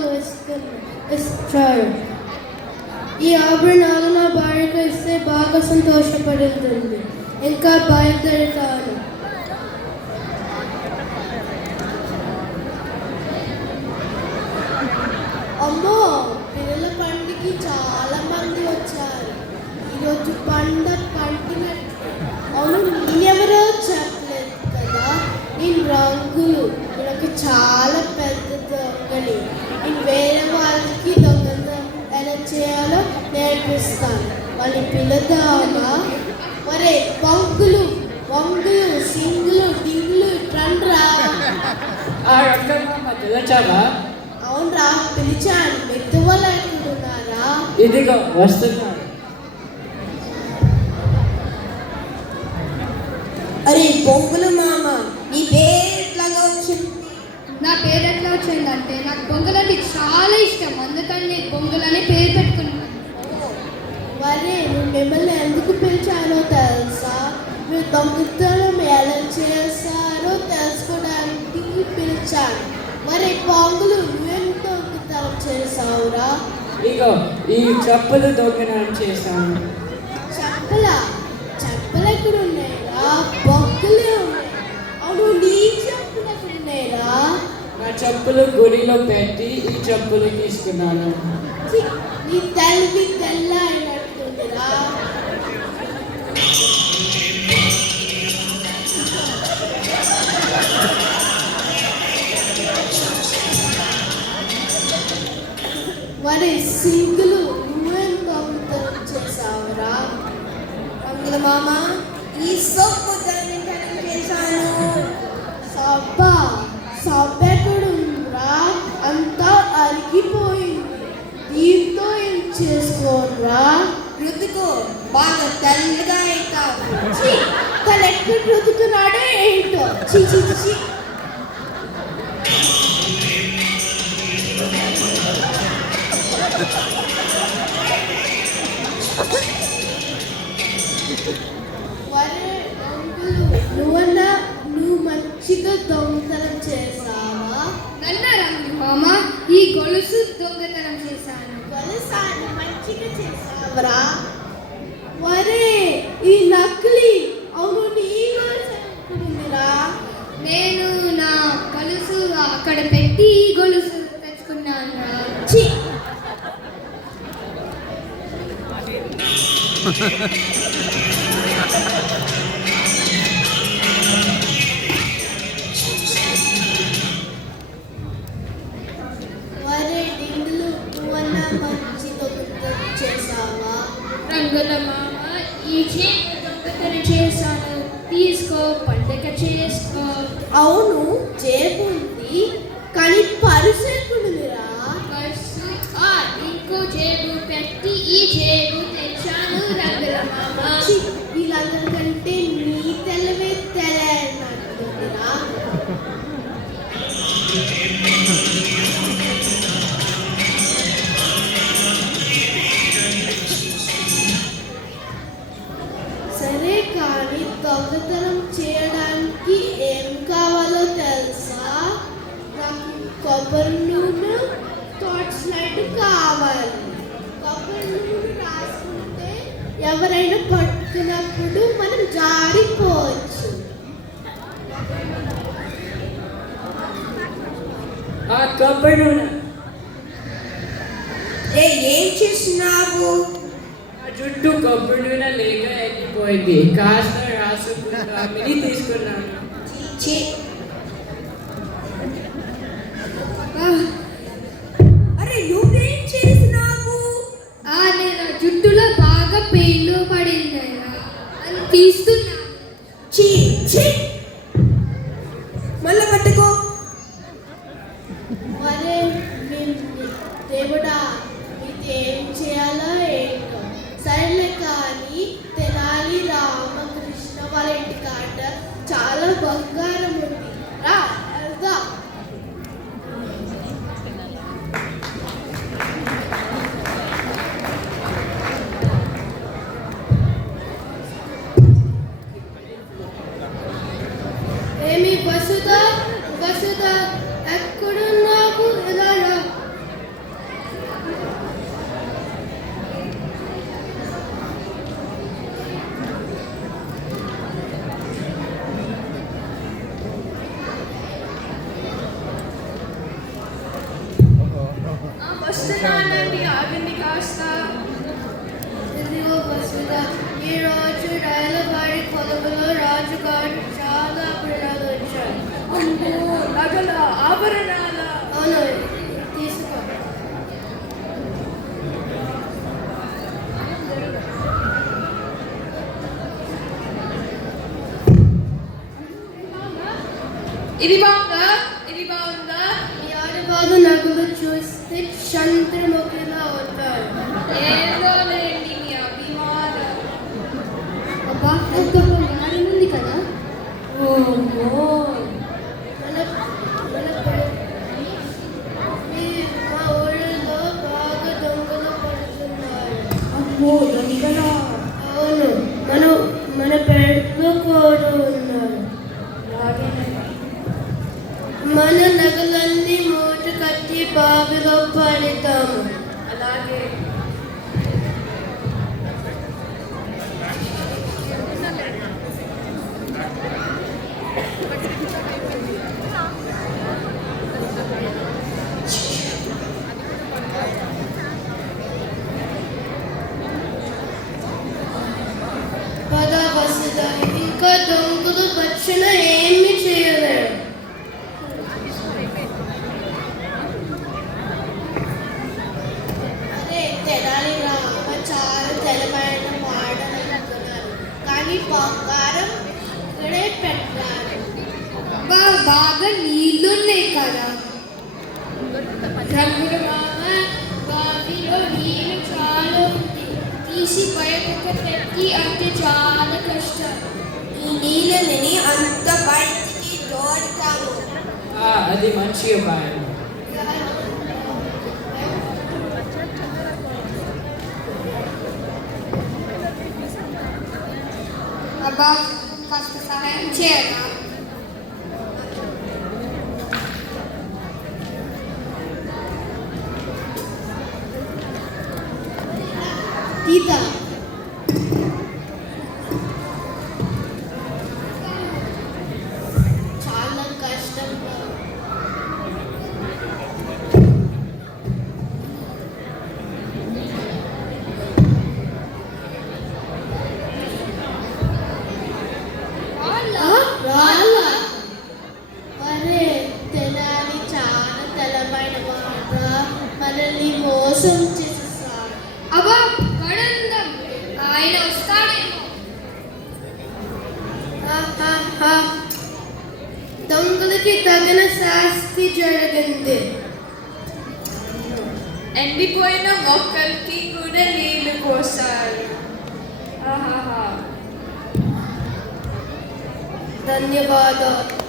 ఆభరణాలు ఇచ్చాడు. ఈ ఆభరణాలు నా భార్యకు ఇస్తే బాగా సంతోషపడుతుంది. ఇంకా బయలుదేరుతాను. అమ్మో, పిల్లల పండుగకి చాలా మంది వచ్చారు. ఈరోజు పండుగ. అవును, నేనెవరో చెప్పలేదు కదా. నేను రంగులు నాకు చాలా పెద్ద దొంగని. నేను వేరే వాళ్ళకి దొంగతనం ఎలా చేయాలో నేర్పిస్తాను. వాళ్ళని పిలుద్దామా? ఒరే వంగులు సింగులు డింగులు రండ్రా. అవునరా, పిలిచాను. మెట్టువలు అనుకుంటున్నారా? ఇదిగో వస్తున్నారు. అరే బొంగుల మామ, నీ పేరు ఎట్లాగా వచ్చింది? నా పేరు ఎట్లా వచ్చిందంటే నాకు బొంగులంటే చాలా ఇష్టం. అందుకని నేను బొంగులని పేరు పెట్టుకున్నాను. వరే, నువ్వు మిమ్మల్ని ఎందుకు పిలిచానో తెలుసా? మీరు దొంగతనం ఎలా చేస్తారో తెలుసుకోవడానికి పిలిచాను. మరి బొంగులు, నువ్వేం దొంగతనం చేసావురా? ఇగో ఈ చెప్పులు దొంగతనం చేశాను. చెప్పులు ఎక్కడ ఉన్నాయిరా? బొంగులే ఉన్నాయి. అవును, నీ చెప్పులు ఎక్కడ ఉన్నాయిరా? నా చెప్పులు గుడిలో పెట్టి ఈ చెప్పులు తీసుకున్నాను. నీ తెల్లి తెల్ల అయినట్టుందిరా. మరి సింగులు, నువ్వేం దొంగతనం చేసావురా? మంగళ మామ, ఈ సొప్పు దొంగతనం చేశాను. సబ్బెక్కడుందిరా? అంతా అరిగిపోయింది. దీంతో ఏం చేసుకోరా? రుతుకో, బాగా తెల్లగా అవుతావు. తను ఎక్కడ రుతుకున్నాడో ఏంటో. చి నువ్వు మంచిగా దొంగతనం చేసావా? నన్నా రంగులు మామ, ఈ గొలుసు దొంగతనం చేశాను. గొలుసాన్ని మంచిగా చేసావరా? వరే, ఈ నకిలీ. అవును, నీ గొలుసు ఎక్కడుందిరా? నేను నా గొలుసు అక్కడ పెట్టి ఈ గొలుసు తెచ్చుకున్నాను. వరే డింగులు, నువ్వన్నా మంచి దొంగతనం చేసావా? రంగుల మామ, ఈ చేను దొంగతనం చేశాను. తీసుకో, పండగ చేసుకో. అవును, జేబు ఉంది, కానీ పర్సు ఎక్కడుందిరా? పర్సు ఇంకో జేబు పెట్టి ఈ జేబు తెచ్చాను. రంగుల మామ, వీళ్ళందరికంటే నీ తెల్లవే తెల్లరా? సరే, కానీ దొంగతనం చేయడానికి ఏం కావాలో తెలుసా? నాకు కొబ్బరి నూనె, టార్చ్ లైట్ కావాలి. కొబ్బరి నూనె రాసుకుంటే ఎవరైనా పట్టుకున్నప్పుడు మనం జారిపోవచ్చు. ఆ కొబ్బరి నూనె. ఏం చేస్తున్నావు? నా జుట్టు కొబ్బరి నూనె లేక ఎండిపోయింది. కాస్త రాసుకుని తీసుకున్నాను. అరే, నువ్వేం చేసినావు? నేను జుట్టులో బాగా పెయిన్ పడింది అని తీస్తున్నాను. మళ్ళా పట్టుకో. మరే దేవుడా, ఇది ఏం చేయాలో ఏంటో. సరేలే, కానీ తెనాలి రామకృష్ణ వాళ్ళ ఇంటికాడ చాలా బంగారం ఉంది. రా వెళ్దాం. వస్తున్నానండి ఆగండి కాస్త. ఇదిగో వసుదా, ఈ రోజు రైలవాడి కొలువులో రాజుగారు చాలా ఆభరణాలు వచ్చాయి. అమ్మో, నగల ఆభరణాల. అవును, తీసుకో. ఇది బాగుందా? ఇది బాగుందా? ఈ ఆడవాళ్ళు నగలు చూస్తే చంద్రముఖిలా అవుతారు. ఏదో లేండి మీ అభిమానం. అబ్బా, ఎంత బంగారం ఉంది కదా. ఓహో మన మా ఊరిలో బాగా దొంగలు పడుతున్నారు. అమ్మో దొంగలా. అవును, మన పెళ్ళిలో కూడా ఉన్నారు. మన నగలన్నీ మూట కట్టి బావిలో పడతాము. అలాగే. పద వసుదా, ఇంకా దొంగలు వచ్చిన ఏమి చేయలేరు. అదే తెనాలి రామ చాలా తెలమైన వాడనుకున్నారు, కానీ బంగారం ఇక్కడే పెట్టారు. బాగా నీళ్ళున్నాయి కదా. రంగుల మామ, బావిలో నీళ్ళు చాలా ఉంది. తీసి బయటకు పెట్టి అంటే చాలా కష్టం. ఈ నీళ్ళని అంత బయటికి తోడుతాము. అది మంచి ఉపాయం. అబ్బా, కాస్త సహాయం చేయరా. గీత, చాలా కష్టం. అరే, తెనాలి చాలా తెలమైన మాట, మనల్ని మోసం చేసేసారు. అబ్బా, పడందం. ఆయన వస్తాడేమో. ఆహాహా. దొంగలకి తగిన శాస్తి జరిగింది. ఎండిపోయిన మొక్కలకి కూడా నీళ్లు పోసారు. ఆహాహా. ధన్యవాదాలు.